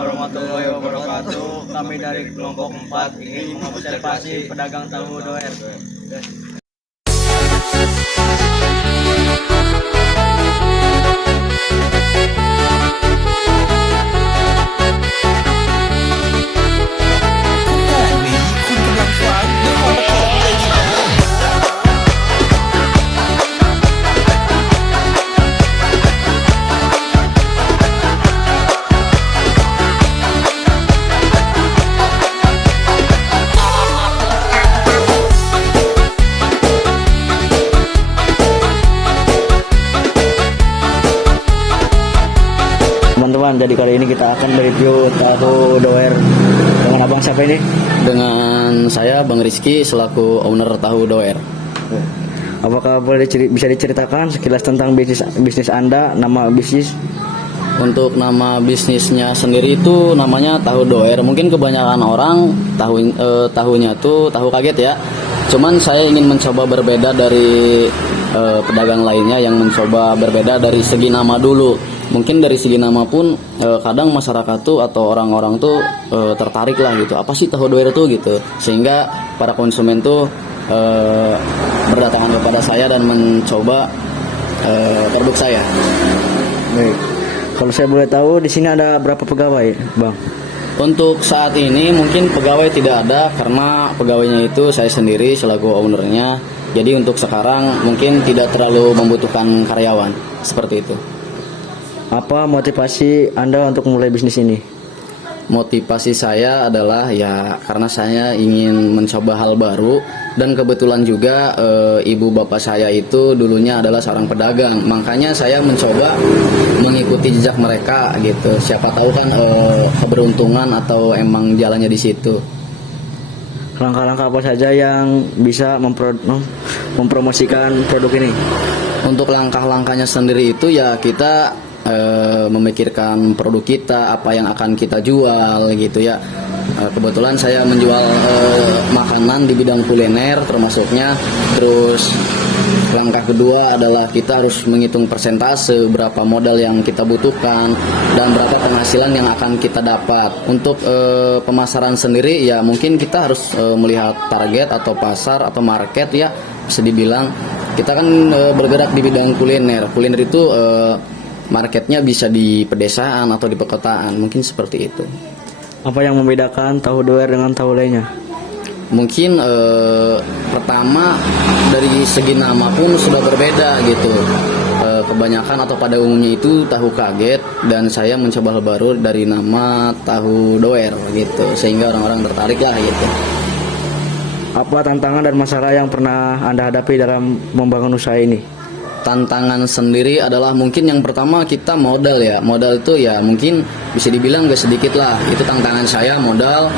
warahmatullahi wabarakatuh. Kami dari kelompok 4 ingin mengobservasi pedagang tahu doer. Teman-teman, jadi kali ini kita akan mereview tahu doer dengan abang siapa ini? Dengan saya Bang Rizky selaku owner tahu doer. Apakah boleh bisa diceritakan sekilas tentang bisnis Anda, nama bisnis? Untuk nama bisnisnya sendiri itu namanya tahu doer. Mungkin kebanyakan orang tahunya tuh tahu kaget ya. Cuman saya ingin mencoba berbeda dari pedagang lainnya yang mencoba berbeda dari segi nama dulu. Mungkin dari segi nama pun kadang masyarakat tuh atau orang-orang tuh tertarik lah gitu. Apa sih tahu doer tuh gitu. Sehingga para konsumen tuh berdatangan kepada saya dan mencoba produk saya. Baik. Kalau saya boleh tahu di sini ada berapa pegawai, Bang? Untuk saat ini mungkin pegawai tidak ada karena pegawainya itu saya sendiri selaku ownernya. Jadi untuk sekarang mungkin tidak terlalu membutuhkan karyawan seperti itu. Apa motivasi Anda untuk mulai bisnis ini? Motivasi saya adalah ya karena saya ingin mencoba hal baru dan kebetulan juga ibu bapak saya itu dulunya adalah seorang pedagang, makanya saya mencoba mengikuti jejak mereka gitu. Siapa tahu kan keberuntungan atau emang jalannya di situ. Langkah-langkah apa saja yang bisa mempromosikan produk ini? Untuk langkah-langkahnya sendiri itu ya kita memikirkan produk kita, apa yang akan kita jual gitu ya. Kebetulan saya menjual makanan di bidang kuliner termasuknya. Terus langkah kedua adalah kita harus menghitung persentase berapa modal yang kita butuhkan dan berapa penghasilan yang akan kita dapat. Untuk pemasaran sendiri ya mungkin kita harus melihat target atau pasar atau market ya, bisa dibilang kita kan bergerak di bidang kuliner. Kuliner itu marketnya bisa di pedesaan atau di perkotaan, mungkin seperti itu. Apa yang membedakan tahu doer dengan tahu lainnya? Mungkin pertama dari segi nama pun sudah berbeda gitu. Kebanyakan atau pada umumnya itu tahu kaget dan saya mencoba hal baru dari nama tahu doer gitu, sehingga orang-orang tertarik lah gitu. Apa tantangan dan masalah yang pernah Anda hadapi dalam membangun usaha ini? Tantangan sendiri adalah mungkin yang pertama kita modal ya. Modal itu ya mungkin bisa dibilang gak sedikit lah. Itu tantangan saya, modal.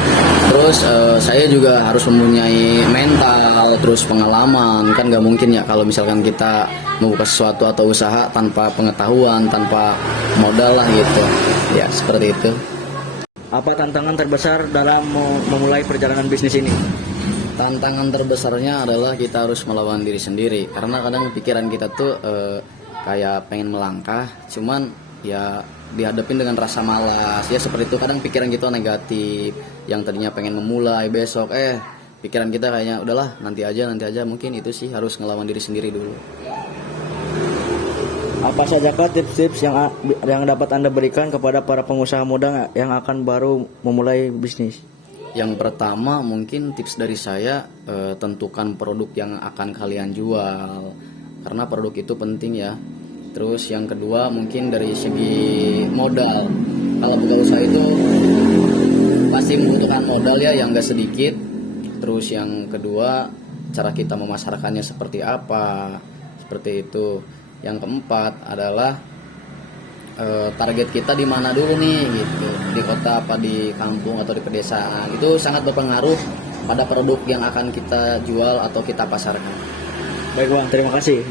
Terus saya juga harus mempunyai mental, terus pengalaman. Kan gak mungkin ya kalau misalkan kita membuka sesuatu atau usaha tanpa pengetahuan, tanpa modal lah gitu. Ya seperti itu. Apa tantangan terbesar dalam memulai perjalanan bisnis ini? Tantangan terbesarnya adalah kita harus melawan diri sendiri, karena kadang pikiran kita tuh kayak pengen melangkah, cuman ya dihadapin dengan rasa malas ya, seperti itu. Kadang pikiran kita negatif, yang tadinya pengen memulai besok pikiran kita kayaknya udahlah nanti aja. Mungkin itu sih, harus ngelawan diri sendiri dulu. Apa sajakah tips-tips yang dapat Anda berikan kepada para pengusaha muda yang akan baru memulai bisnis? Yang pertama mungkin tips dari saya, tentukan produk yang akan kalian jual, karena produk itu penting ya. Terus yang kedua mungkin dari segi modal, kalau buka usaha itu pasti membutuhkan modal ya yang gak sedikit. Terus yang kedua cara kita memasarkannya seperti apa, seperti itu. Yang keempat adalah target kita di mana dulu nih gitu, di kota apa di kampung atau di pedesaan. Itu sangat berpengaruh pada produk yang akan kita jual atau kita pasarkan. Baik Bang, terima kasih.